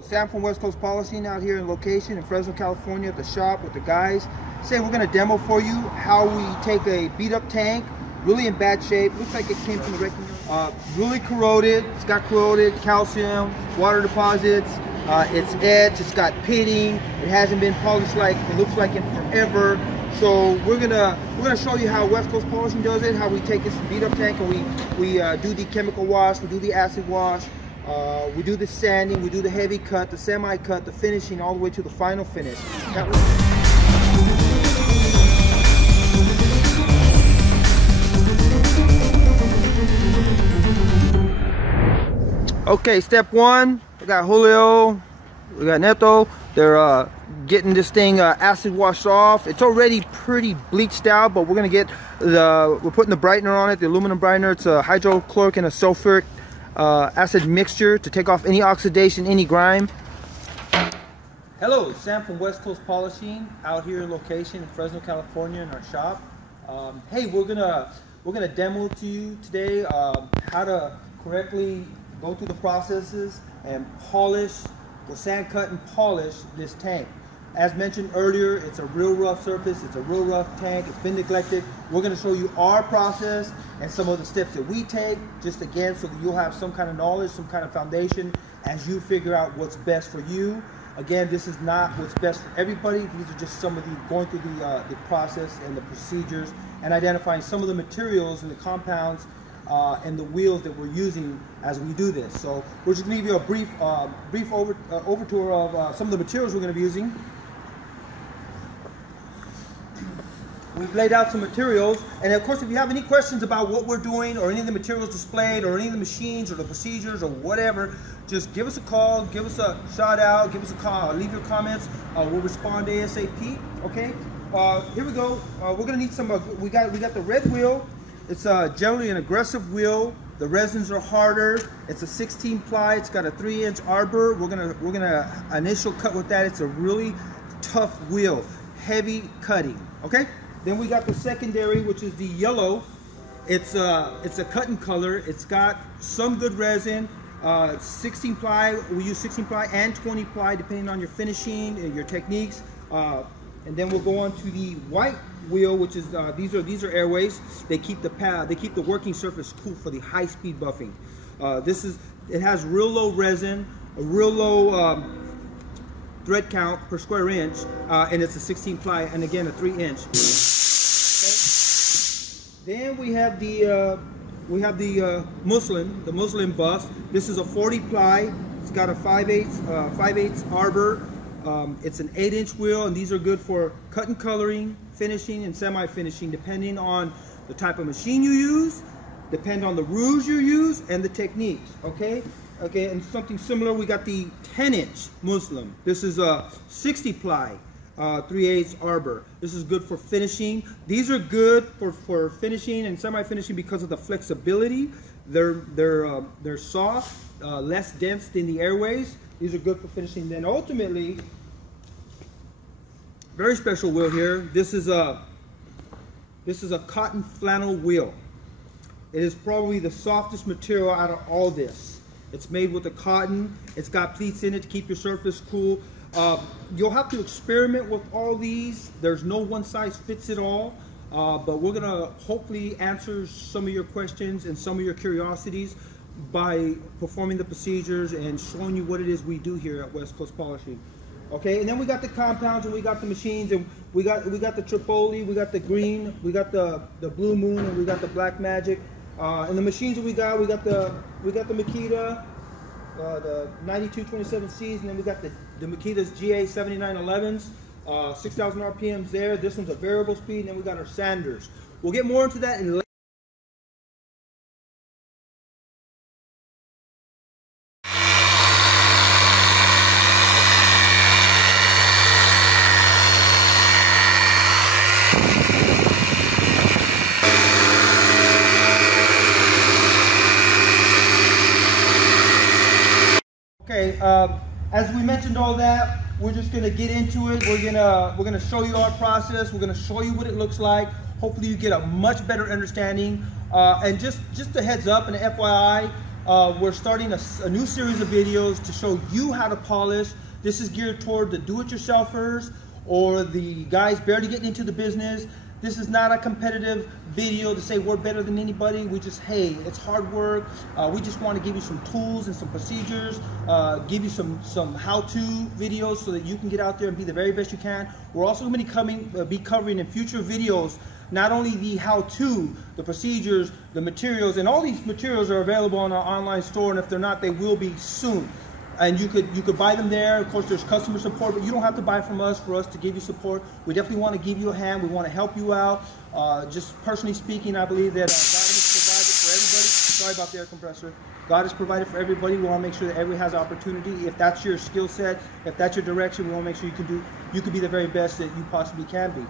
Sam from West Coast Polishing out here in location in Fresno, California at the shop with the guys. Say we're going to demo for you how we take a beat up tank, really in bad shape, looks like it came from the wrecking yard, really corroded, it's got corroded calcium, water deposits, it's etched, it's got pitting, it hasn't been polished like it looks like in forever. So we're gonna show you how West Coast Polishing does it, how we take this beat up tank and we do the chemical wash, we do the acid wash, we do the sanding, we do the heavy cut, the semi cut, the finishing, all the way to the final finish. Okay, step one, we got Julio, we got Neto. They're getting this thing acid washed off. It's already pretty bleached out, but we're putting the brightener on it, the aluminum brightener. It's a hydrochloric and a sulfuric acid mixture to take off any oxidation, any grime. Hello, it's Sam from West Coast Polishing out here in location in Fresno, California in our shop. Hey, we're gonna demo to you today how to correctly go through the processes and polish, go sand, cut, and polish this tank. As mentioned earlier, it's a real rough surface, it's a real rough tank, it's been neglected. We're going to show you our process and some of the steps that we take, just again so that you'll have some kind of knowledge, some kind of foundation as you figure out what's best for you. Again, this is not what's best for everybody. These are just some of the going through the process and the procedures and identifying some of the materials and the compounds and the wheels that we're using as we do this. So we're just going to give you a brief overture of some of the materials we're going to be using. We've laid out some materials, and of course if you have any questions about what we're doing or any of the materials displayed or any of the machines or the procedures or whatever, just give us a call, give us a shout out, give us a call, leave your comments. We'll respond ASAP. Okay, here we go. We're going to need some we got the red wheel. It's generally an aggressive wheel. The resins are harder. It's a 16 ply. It's got a 3-inch arbor. We're gonna initial cut with that. It's a really tough wheel, heavy cutting. Okay. Then we got the secondary, which is the yellow. It's a cut and color. It's got some good resin. 16 ply. We use 16 ply and 20 ply depending on your finishing and your techniques. And then we'll go on to the white wheel, which is these are airways. They keep the working surface cool for the high-speed buffing. It has real low resin, a real low thread count per square inch, and it's a 16 ply and again a 3-inch. Okay. Then we have the muslin buff. This is a 40 ply. It's got a 5/8 arbor. It's an 8-inch wheel, and these are good for cut and coloring, finishing, and semi-finishing, depending on the type of machine you use, depend on the rouge you use, and the techniques. Okay. Okay, and something similar, we got the 10-inch muslin. This is a 60 ply, 3/8 arbor. This is good for finishing. These are good for finishing and semi-finishing because of the flexibility. They're soft, less dense than the airways. These are good for finishing. Then ultimately, very special wheel here. This is a cotton flannel wheel. It is probably the softest material out of all this. It's made with a cotton. It's got pleats in it to keep your surface cool. You'll have to experiment with all these. There's no one size fits it all. But we're gonna hopefully answer some of your questions and some of your curiosities by performing the procedures and showing you what it is we do here at West Coast Polishing. Okay, and then we got the compounds and we got the machines, and we got the Tripoli, we got the green, we got the Blue Moon, and we got the Black Magic. And the machines that we got the Makita, the 9227Cs, and then we got the Makita's GA 7911s, 6,000 RPMs there. This one's a variable speed, and then we got our sanders. We'll get more into that in later. Okay, as we mentioned all that, we're just gonna get into it. We're gonna show you our process. We're gonna show you what it looks like. Hopefully you get a much better understanding. And just a heads up and an FYI, we're starting a new series of videos to show you how to polish. This is geared toward the do-it-yourselfers or the guys barely getting into the business. This is not a competitive video to say we're better than anybody. We just, hey, it's hard work. We just want to give you some tools and some procedures, give you some how-to videos so that you can get out there and be the very best you can. We're also going to be covering in future videos not only the how-to, the procedures, the materials, and all these materials are available on our online store, and if they're not, they will be soon. And you could buy them there. Of course, there's customer support, but you don't have to buy from us for us to give you support. We definitely want to give you a hand. We want to help you out. Just personally speaking, I believe that God has provided for everybody. Sorry about the air compressor. God has provided for everybody. We want to make sure that everybody has opportunity. If that's your skill set, if that's your direction, we want to make sure you can be the very best that you possibly can be.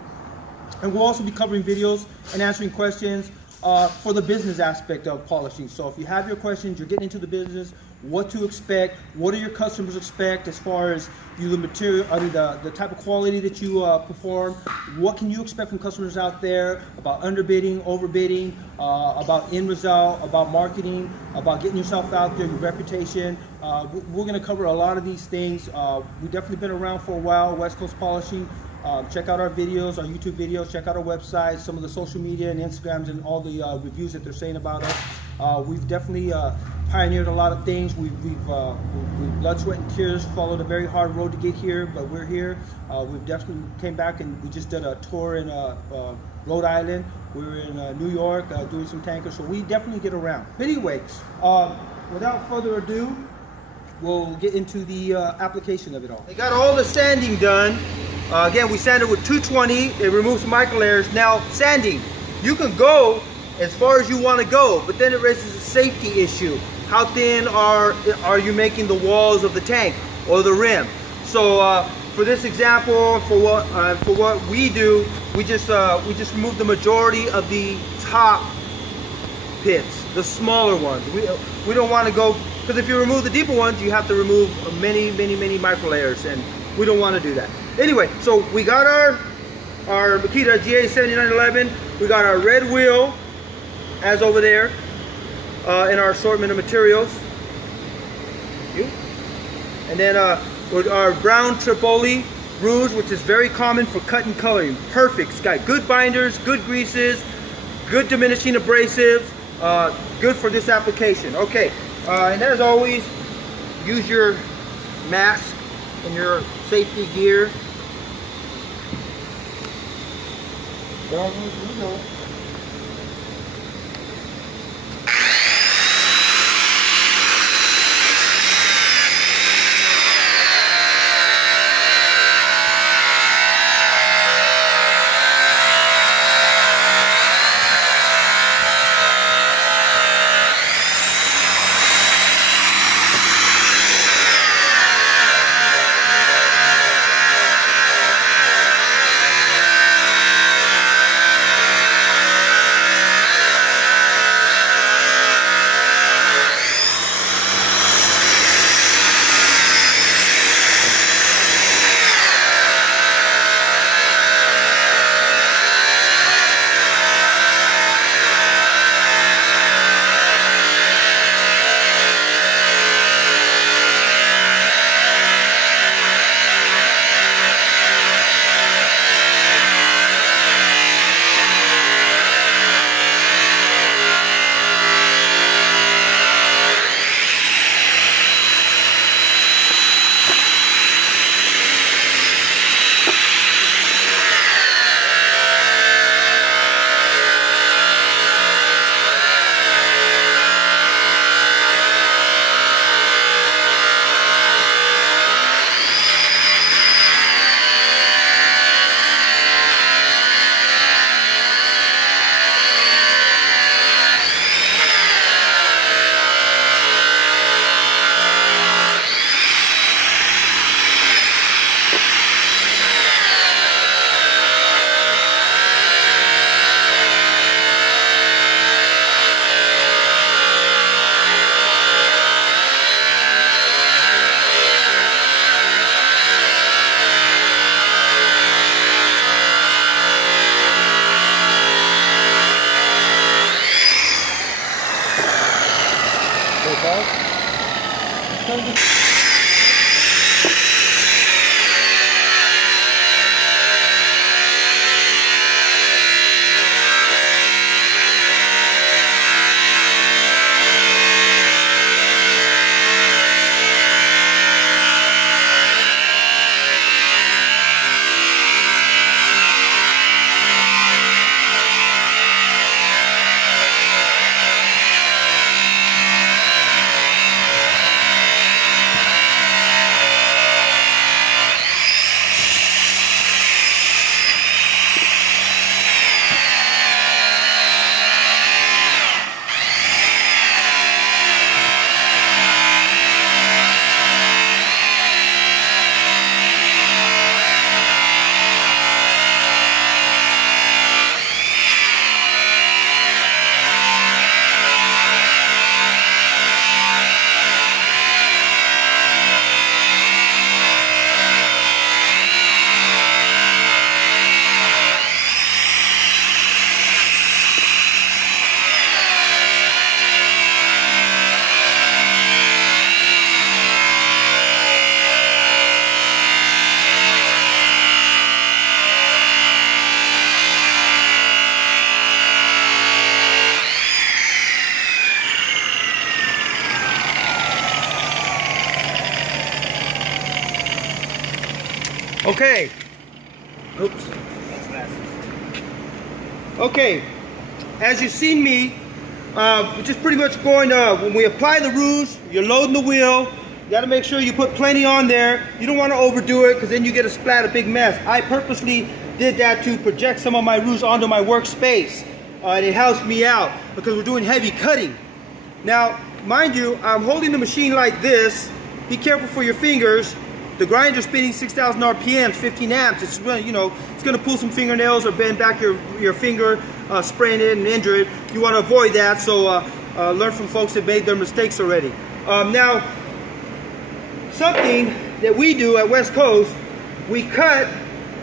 And we'll also be covering videos and answering questions for the business aspect of polishing. So if you have your questions, you're getting into the business, what to expect, what do your customers expect as far as the material, the type of quality that you perform, what can you expect from customers out there about underbidding, overbidding, about end result, about marketing, about getting yourself out there, your reputation. We're going to cover a lot of these things. We've definitely been around for a while, West Coast Polishing. Check out our videos, our YouTube videos, check out our website, some of the social media and Instagrams and all the reviews that they're saying about us. We've definitely pioneered a lot of things. We've blood, sweat, and tears followed a very hard road to get here, but we're here. We've definitely came back and we just did a tour in Rhode Island. We were in New York doing some tankers, so we definitely get around. But anyway, without further ado, we'll get into the application of it all. They got all the sanding done. Again, we sanded with 220. It removes micro layers. Now, sanding, you can go as far as you want to go, but then it raises a safety issue. How thin are you making the walls of the tank or the rim? So for this example, for what we do, we just remove the majority of the top pits, the smaller ones. We don't want to go, because if you remove the deeper ones, you have to remove many micro layers, and we don't want to do that. Anyway, so we got our Makita GA7911. We got our red wheel, as over there, in our assortment of materials. And then with our brown Tripoli rouge, which is very common for cut and coloring. Perfect. It's got good binders, good greases, good diminishing abrasive, good for this application. Okay, and as always, use your mask and your safety gear. Down we go. Okay. Oops. Okay. As you've seen me, we're just pretty much going, when we apply the rouge, you're loading the wheel. You got to make sure you put plenty on there. You don't want to overdo it because then you get a splat, a big mess. I purposely did that to project some of my rouge onto my workspace. And it helps me out because we're doing heavy cutting. Now, mind you, I'm holding the machine like this. Be careful for your fingers. The grinder's spinning 6,000 RPMs, 15 amps. It's really, you know, it's going to pull some fingernails or bend back your finger, sprain it and injure it. You want to avoid that, so learn from folks that made their mistakes already. Now, something that we do at West Coast, we cut,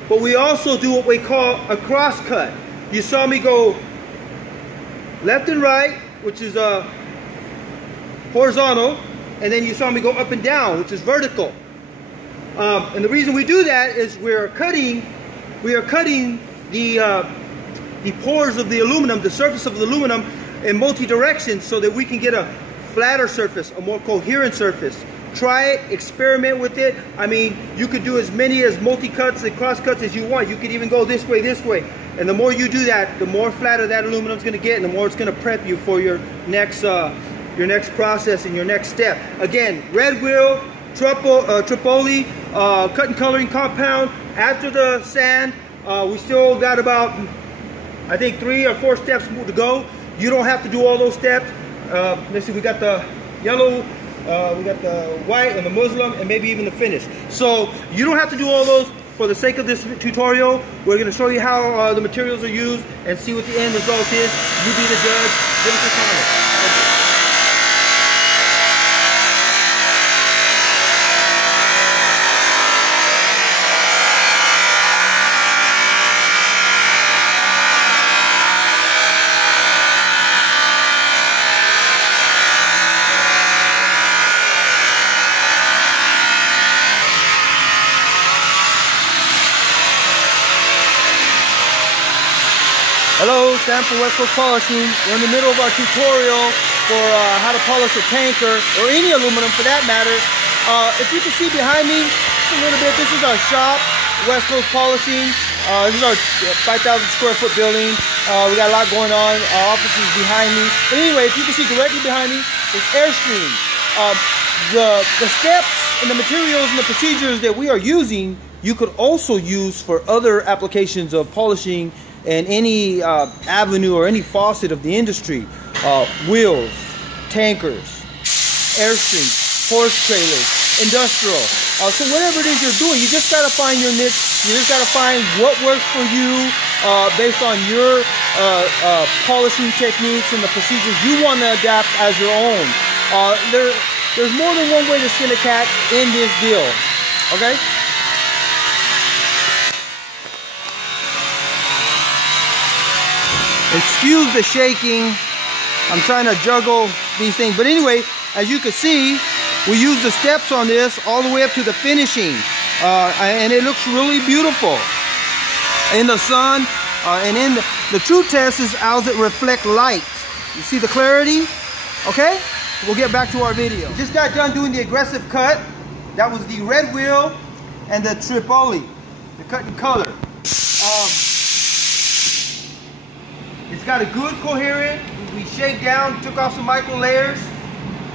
but we also do what we call a cross cut. You saw me go left and right, which is horizontal, and then you saw me go up and down, which is vertical. And the reason we do that is we are cutting the pores of the aluminum, the surface of the aluminum, in multi-directions so that we can get a flatter surface, a more coherent surface. Try it, experiment with it. I mean, you could do as many as multi-cuts and cross-cuts as you want. You could even go this way. And the more you do that, the more flatter that aluminum is going to get, and the more it's going to prep you for your next process and your next step. Again, red wheel, Tripoli, cut and coloring compound. After the sand, we still got about, I think, 3 or 4 steps to go. You don't have to do all those steps. Let's see, we got the yellow, we got the white and the Muslim, and maybe even the finish. So you don't have to do all those. For the sake of this tutorial, we're going to show you how the materials are used and see what the end result is. You be the judge. Give us a comment. Hello, Sam from West Coast Polishing. We're in the middle of our tutorial for how to polish a tanker, or any aluminum for that matter. If you can see behind me, just a little bit, this is our shop, West Coast Polishing. This is our 5,000 square foot building. We got a lot going on. Our office is behind me. But anyway, if you can see directly behind me, it's airstream. The steps and the materials and the procedures that we are using, you could also use for other applications of polishing and any avenue or any faucet of the industry. Wheels, tankers, airstreams, horse trailers, industrial. So whatever it is you're doing, you just got to find your niche. You just got to find what works for you based on your polishing techniques and the procedures you want to adapt as your own. There's more than one way to skin a cat in this deal, okay? Excuse the shaking. I'm trying to juggle these things. But anyway, as you can see, we use the steps on this all the way up to the finishing. And it looks really beautiful in the sun. And in the true test is how it reflect light. You see the clarity? Okay? We'll get back to our video. We just got done doing the aggressive cut. That was the red wheel and the Tripoli, the cut and color. It's got a good coherent. We shaved down, took off some micro layers.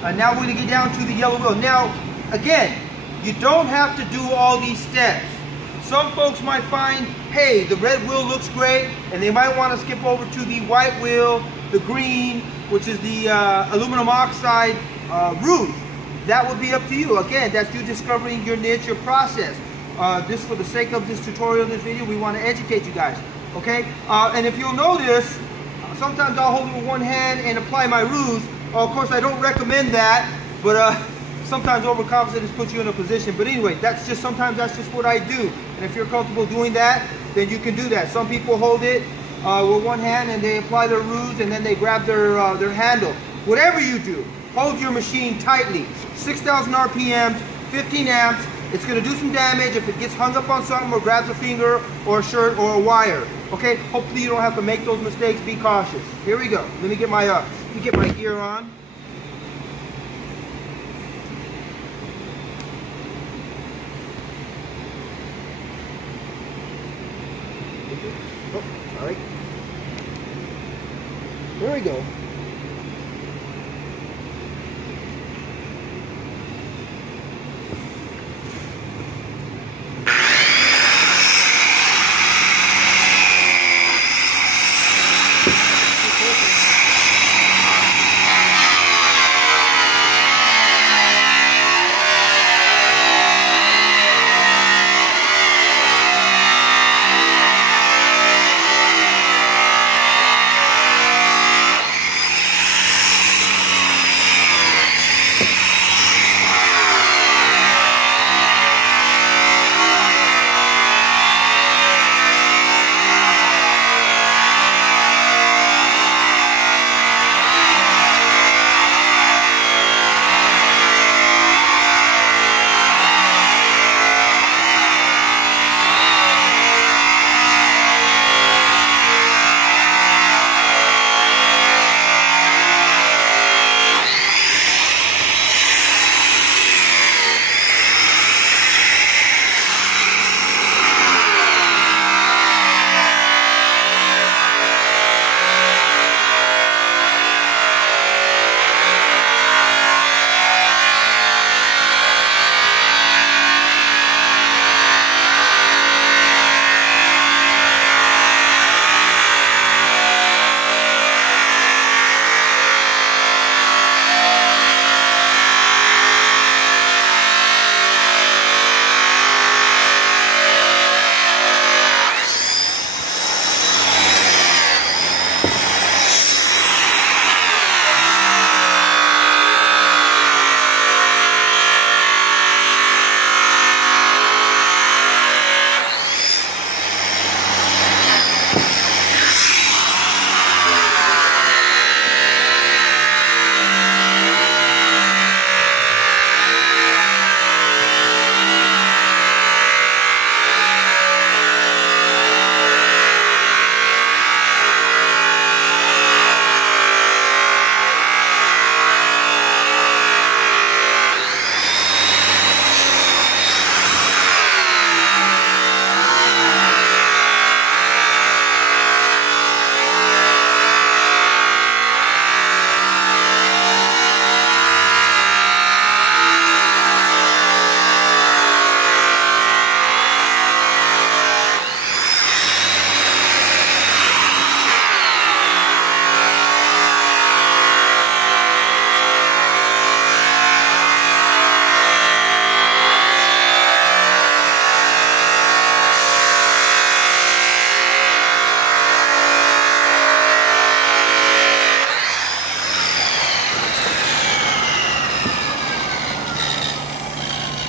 Now we're going to get down to the yellow wheel. Now, again, you don't have to do all these steps. Some folks might find, hey, the red wheel looks great, and they might want to skip over to the white wheel, the green, which is the aluminum oxide rouge. That would be up to you. Again, that's you discovering your niche, your process. Just for the sake of this tutorial, this video, we want to educate you guys. Okay? And if you'll notice, sometimes I'll hold it with one hand and apply my rouge. Of course, I don't recommend that, but sometimes overconfidence puts you in a position. But anyway, sometimes that's just what I do. And if you're comfortable doing that, then you can do that. Some people hold it with one hand and they apply their rouge and then they grab their handle. Whatever you do, hold your machine tightly. 6,000 RPMs, 15 amps. It's going to do some damage if it gets hung up on something or grabs a finger or a shirt or a wire. Okay? Hopefully you don't have to make those mistakes. Be cautious. Here we go. Let me get my gear on. All right. There we go.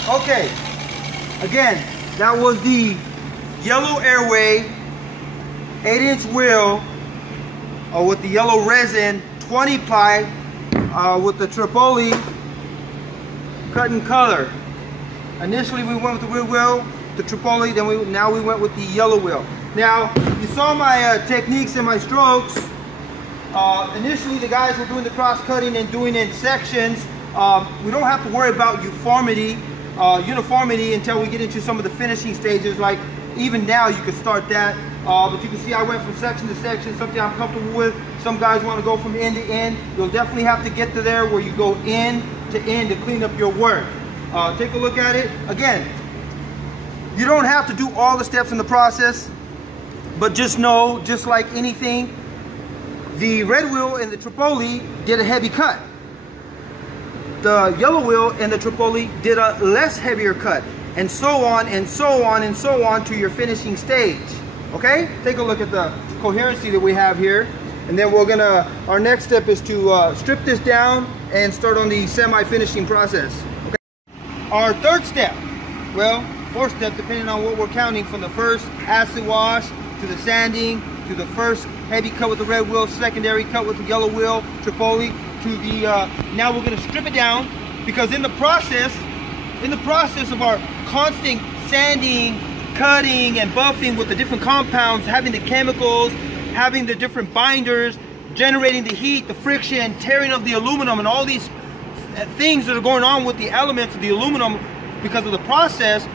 Okay, again, that was the yellow airway 8-inch wheel with the yellow resin 20 ply with the Tripoli cut in color. Initially we went with the red wheel, the Tripoli, then now we went with the yellow wheel. Now you saw my techniques and my strokes. Initially the guys were doing the cross cutting and doing it in sections. We don't have to worry about uniformity until we get into some of the finishing stages. Like even now you could start that, but you can see I went from section to section, something I'm comfortable with. Some guys want to go from end to end. You'll definitely have to get to there where you go end to clean up your work. Take a look at it. Again, you don't have to do all the steps in the process, but just know, just like anything, the red wheel and the Tripoli did a heavy cut. The yellow wheel and the Tripoli did a less heavier cut, and so on and so on and so on to your finishing stage. Okay? Take a look at the coherency that we have here, and then our next step is to strip this down and start on the semi-finishing process. Okay? Our third step, well, fourth step, depending on what we're counting, from the first acid wash to the sanding to the first heavy cut with the red wheel, secondary cut with the yellow wheel, Tripoli, to the now we're going to strip it down, because in the process of our constant sanding, cutting and buffing with the different compounds, having the chemicals, having the different binders, generating the heat, the friction, tearing of the aluminum, and all these things that are going on with the elements of the aluminum because of the process,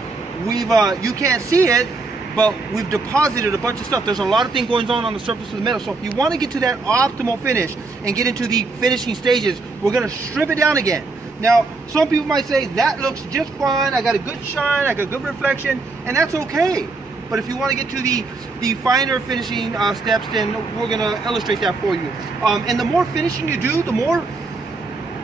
you can't see it, but we've deposited a bunch of stuff. There's a lot of things going on the surface of the metal. So if you want to get to that optimal finish and get into the finishing stages, we're going to strip it down again. Now, some people might say, that looks just fine. I got a good shine, I got good reflection, and that's okay. But if you want to get to the finer finishing steps, then we're going to illustrate that for you. And the more finishing you do, the more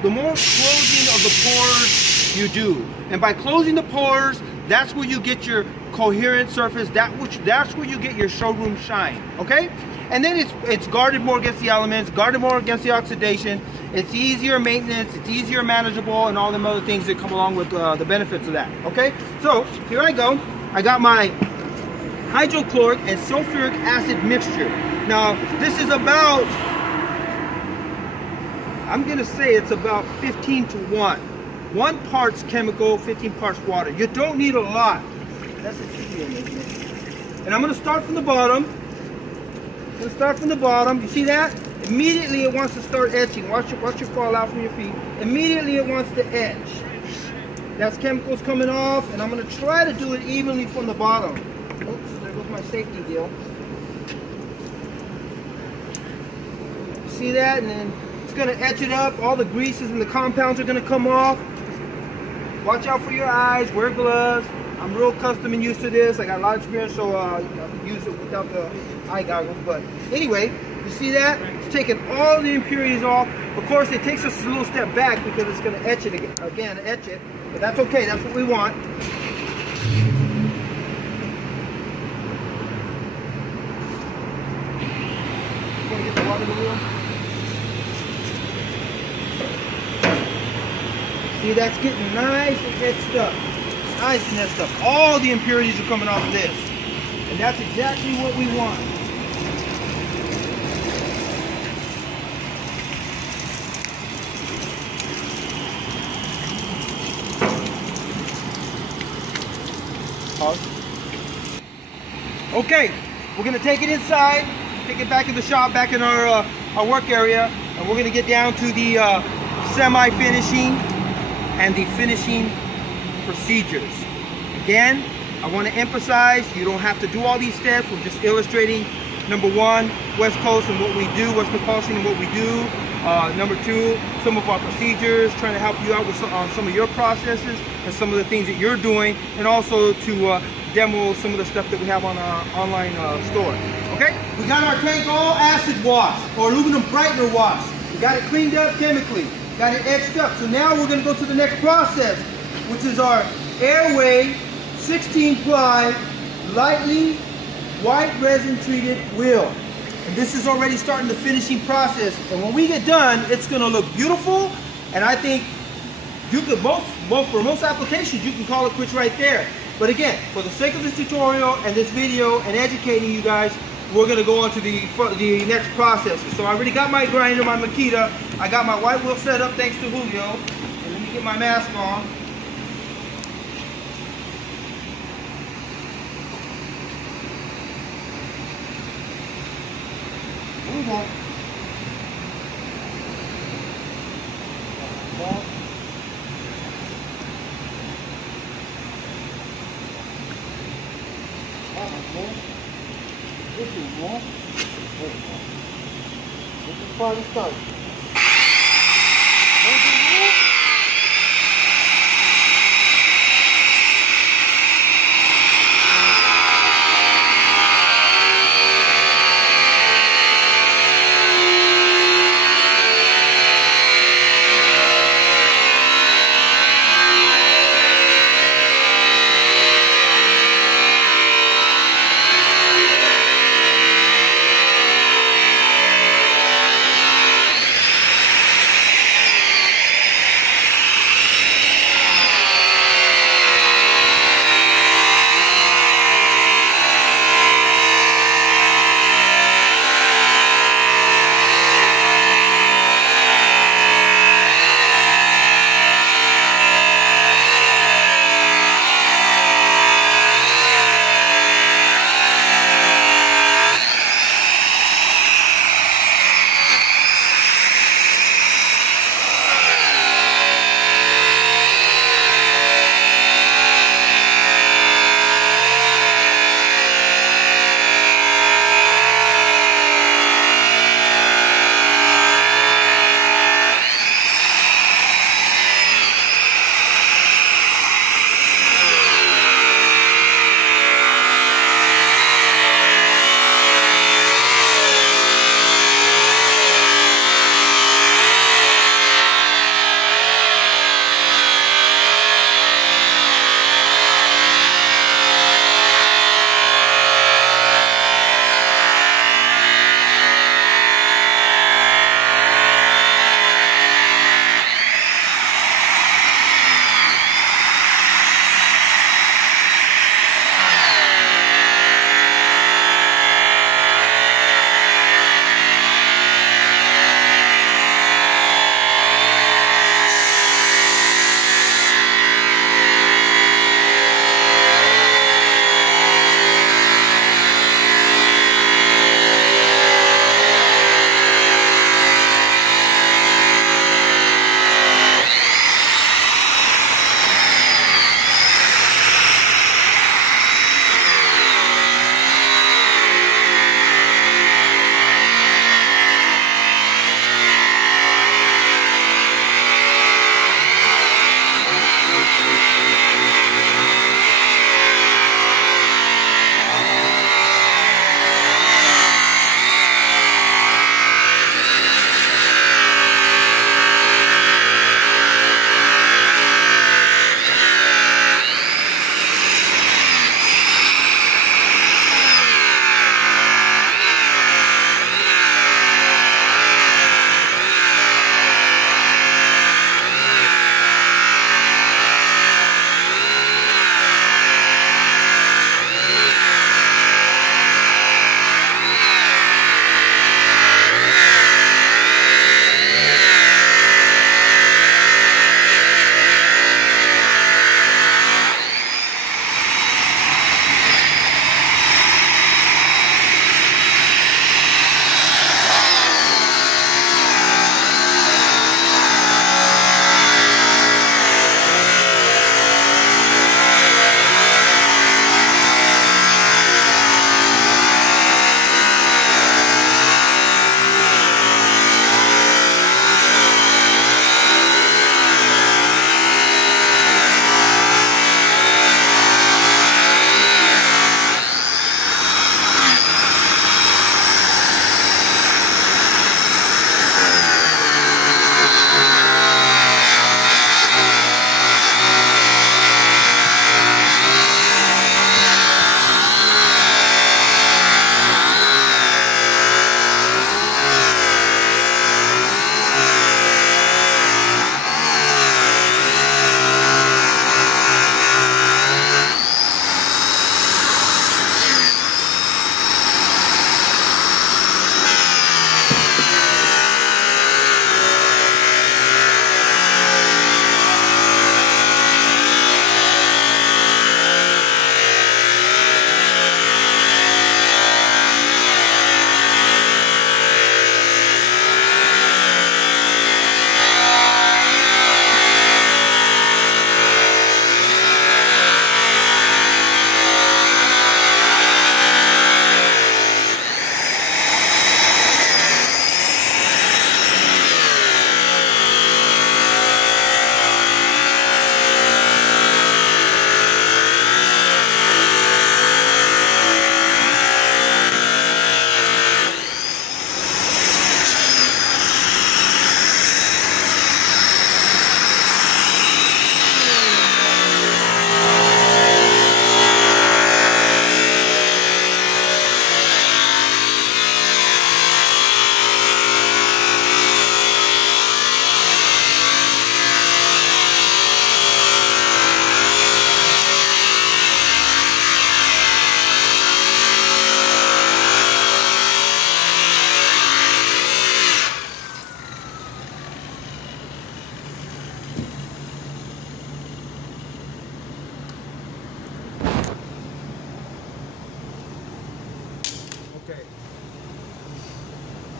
closing of the pores you do. And by closing the pores, that's where you get your coherent surface. That's where you get your showroom shine. Okay? And then it's guarded more against the elements, guarded more against the oxidation. It's easier maintenance, it's easier manageable, and all them other things that come along with the benefits of that. Okay? So here I go. I got my hydrochloric and sulfuric acid mixture. Now this is about, I'm going to say it's about 15 to 1. 1 parts chemical, 15 parts water. You don't need a lot. That's what you feel. And I'm going to start from the bottom. I'm going to start from the bottom. You see that? Immediately it wants to start etching. Watch it fall out from your feet. Immediately it wants to etch. That's chemicals coming off, and I'm going to try to do it evenly from the bottom. Oops, there goes my safety deal. See that? And then it's going to etch it up. All the greases and the compounds are going to come off. Watch out for your eyes. Wear gloves. I'm real custom and used to this. I got a lot of experience, so I can use it without the eye goggles. But anyway, you see that? It's taking all the impurities off. Of course, it takes us a little step back because it's going to etch it again, etch it. But that's okay. That's what we want. Want to get the water in the wheel? See, that's getting nice and etched up. Nice and etched up. All the impurities are coming off of this. And that's exactly what we want. Okay, we're going to take it inside, take it back in the shop, back in our work area, and we're going to get down to the semi-finishing and the finishing procedures. Again, I want to emphasize, you don't have to do all these steps. We're just illustrating, number one, West Coast and what we do, Western Polishing and what we do. Number two, some of our procedures, trying to help you out with some of your processes and some of the things that you're doing, and also to demo some of the stuff that we have on our online store. Okay, we got our tank all acid wash or aluminum brightener wash. We got it cleaned up chemically, got it etched up. So now we're going to go to the next process, which is our airway 16 ply lightly white resin treated wheel. And this is already starting the finishing process. And when we get done, it's going to look beautiful. And I think you could for most applications, you can call it quits right there. But again, for the sake of this tutorial and this video and educating you guys, we're going to go on to the next process. So I already got my grinder, my Makita. I got my white wheel set up thanks to Julio. And let me get my mask on. Move on. This is more. This is part of the start.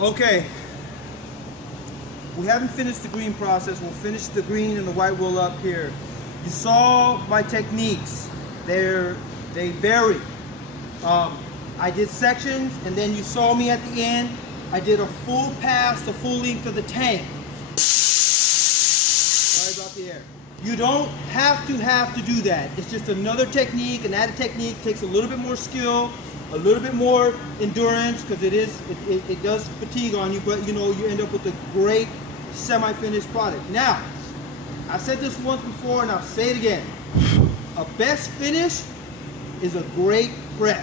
Okay. We haven't finished the green process. We'll finish the green and the white wool up here. You saw my techniques. They vary. I did sections, and then you saw me at the end. I did a full pass, the full length of the tank. Sorry about the air. You don't have to do that. It's just another technique. An added technique takes a little bit more skill, a little bit more endurance, because it does fatigue on you, but you know, you end up with a great semi-finished product. Now, I said this once before and I'll say it again. A best finish is a great prep.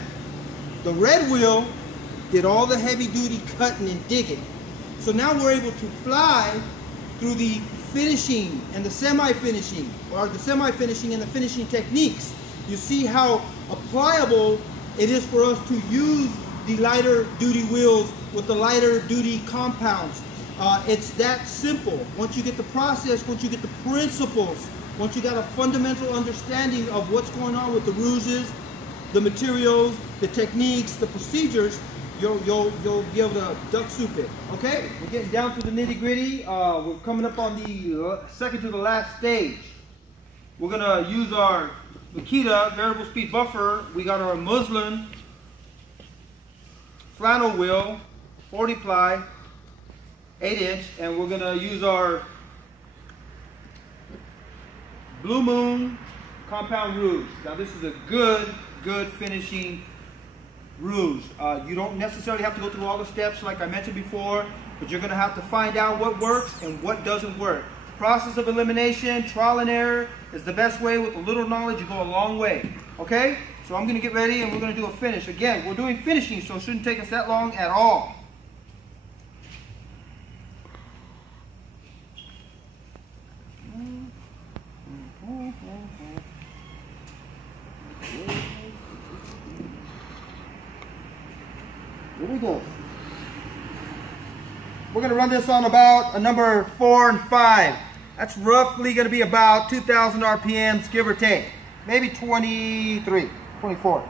The red wheel did all the heavy duty cutting and digging. So now we're able to fly through the finishing and the semi-finishing, or the semi-finishing and the finishing techniques. You see how applicable it is for us to use the lighter duty wheels with the lighter duty compounds. It's that simple. Once you get the process, once you get the principles, once you got a fundamental understanding of what's going on with the ruses, the materials, the techniques, the procedures, you'll be able to duck soup it. Okay, we're getting down to the nitty gritty. We're coming up on the second to the last stage. We're gonna use our Makita variable speed buffer. We got our muslin flannel wheel, 40 ply, 8-inch, and we're gonna use our Blue Moon compound rouge. Now this is a good finishing rouge. You don't necessarily have to go through all the steps like I mentioned before, but you're gonna have to find out what works and what doesn't work. Process of elimination, trial and error is the best way. With a little knowledge, you go a long way. Okay? So I'm gonna get ready and we're gonna do a finish. Again, we're doing finishing, so it shouldn't take us that long at all. Here we go. We're going to run this on about a number 4 and 5. That's roughly going to be about 2,000 RPMs, give or take. Maybe 23, 24.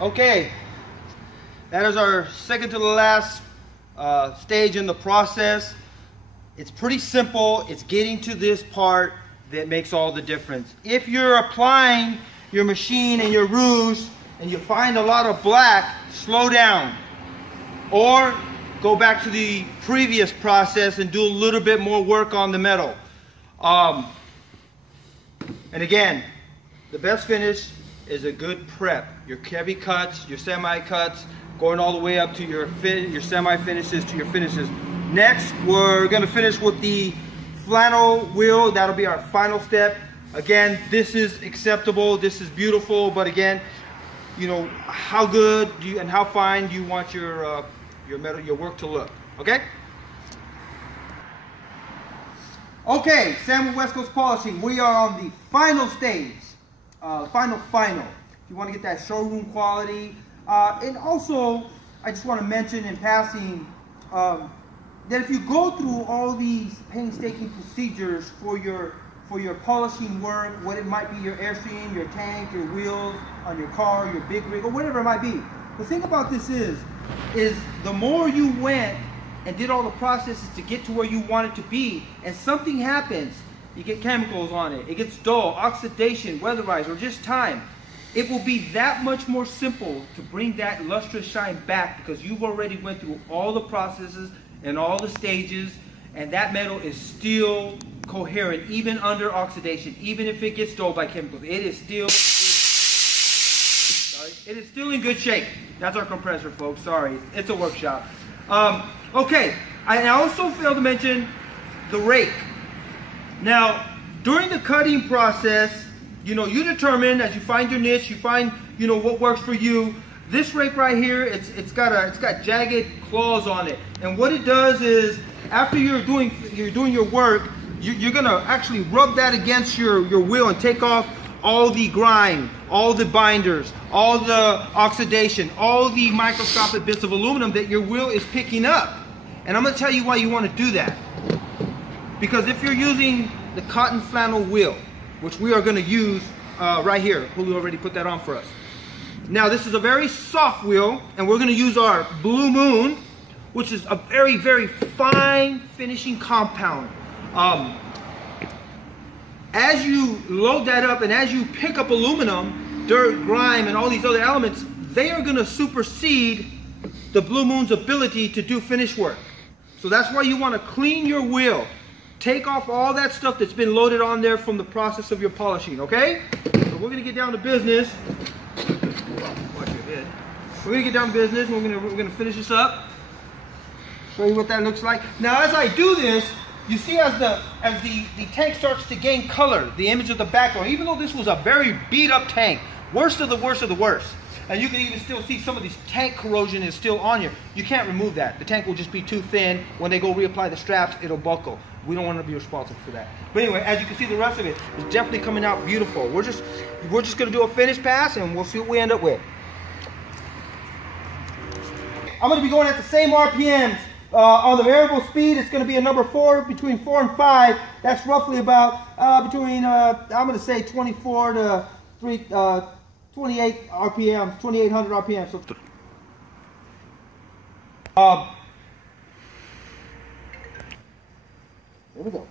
Okay, that is our second to the last stage in the process. It's pretty simple. It's getting to this part that makes all the difference. If you're applying your machine and your rouge and you find a lot of black, slow down. Or go back to the previous process and do a little bit more work on the metal. And again, the best finish is a good prep. Your heavy cuts, your semi cuts, going all the way up to your semi finishes to your finishes. Next, we're going to finish with the flannel wheel. That'll be our final step. Again, this is acceptable. This is beautiful. But again, you know, how good do you, and how fine do you want your metal, your work to look? Okay. Okay, Samuel West Coast Polishing. We are on the final stage. Final. If you want to get that showroom quality. And also, I just want to mention in passing that if you go through all these painstaking procedures for your polishing work, what it might be your airstream, your tank, your wheels on your car, your big rig, or whatever it might be. The thing about this is the more you went and did all the processes to get to where you want it to be, and something happens, you get chemicals on it, it gets dull, oxidation, weatherized, or just time, it will be that much more simple to bring that lustrous shine back because you've already went through all the processes and all the stages, and that metal is still coherent even under oxidation, even if it gets dulled by chemicals. It is still in good shape. That's our compressor, folks. Sorry, it's a workshop. Okay, I also failed to mention the rake. Now, during the cutting process, you know, you determine as you find your niche, you find, you know, what works for you. This rake right here, it's got jagged claws on it, and what it does is after you're doing your work, you're gonna actually rub that against your wheel and take off all the grime, all the binders, all the oxidation, all the microscopic bits of aluminum that your wheel is picking up. And I'm gonna tell you why you want to do that. Because if you're using the cotton flannel wheel, which we are gonna use right here, Julio already put that on for us. Now this is a very soft wheel, and we're gonna use our Blue Moon, which is a very, very fine finishing compound. As you load that up and as you pick up aluminum, dirt, grime, and all these other elements, they are going to supersede the Blue Moon's ability to do finish work. So that's why you want to clean your wheel. Take off all that stuff that's been loaded on there from the process of your polishing, okay? So we're going to get down to business. Watch your head. We're going to get down to business and we're going to finish this up. Show you what that looks like. Now as I do this, you see as the tank starts to gain color, the image of the background, even though this was a very beat up tank, worst of the worst of the worst. And you can even still see some of these tank corrosion is still on here. You can't remove that. The tank will just be too thin. When they go reapply the straps, it'll buckle. We don't want to be responsible for that. But anyway, as you can see, the rest of it is definitely coming out beautiful. We're just going to do a finish pass and we'll see what we end up with. I'm going to be going at the same RPMs. On the variable speed, it's going to be a number 4, between 4 and 5. That's roughly about between, I'm going to say 24 to 28 RPMs, 2800 RPMs. So, there we go.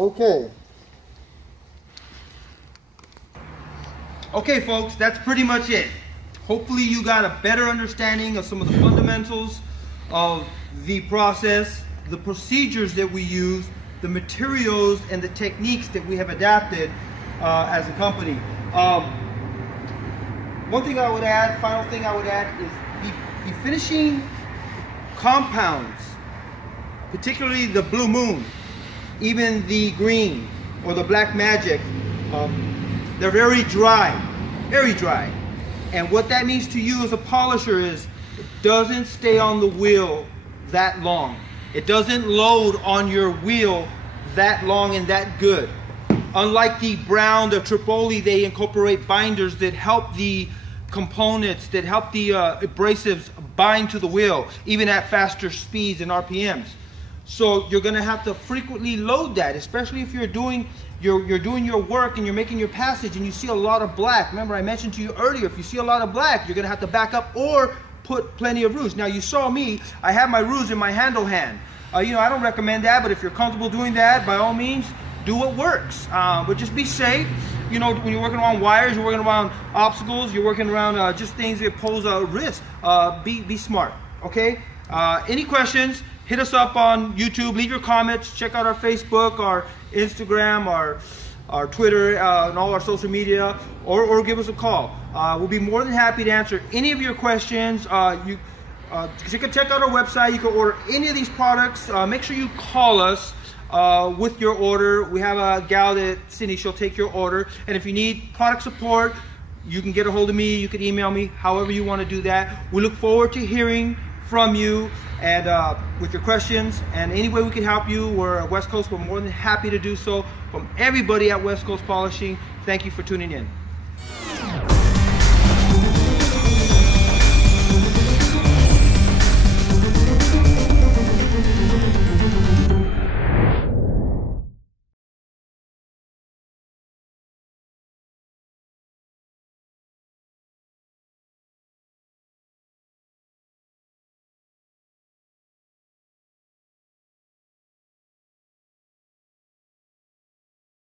Okay. Okay, folks, that's pretty much it. Hopefully you got a better understanding of some of the fundamentals of the process, the procedures that we use, the materials and the techniques that we have adapted as a company. One thing I would add, final thing I would add, is the finishing compounds, particularly the Blue Moon, even the green or the Black Magic, they're very dry, very dry. And what that means to you as a polisher is it doesn't stay on the wheel that long. It doesn't load on your wheel that long and that good. Unlike the brown, the Tripoli, they incorporate binders that help the components, that help the abrasives bind to the wheel, even at faster speeds and RPMs. So you're going to have to frequently load that, especially if you're doing your work and you're making your passage and you see a lot of black. Remember, I mentioned to you earlier, if you see a lot of black, you're going to have to back up or put plenty of rouge. Now, you saw me, I have my rouge in my handle hand. You know, I don't recommend that, but if you're comfortable doing that, by all means, do what works. But just be safe. You know, when you're working around wires, you're working around obstacles, you're working around just things that pose a risk. Be smart, okay? Any questions, hit us up on YouTube, leave your comments, check out our Facebook, our Instagram, our Twitter, and all our social media, or give us a call. We'll be more than happy to answer any of your questions. You can check out our website, you can order any of these products. Make sure you call us with your order. We have a gal that, Cindy, she'll take your order. And if you need product support, you can get a hold of me, you can email me, however you want to do that. We look forward to hearing from you and with your questions, and any way we can help you. We're at West Coast, we're more than happy to do so. From everybody at West Coast Polishing, thank you for tuning in.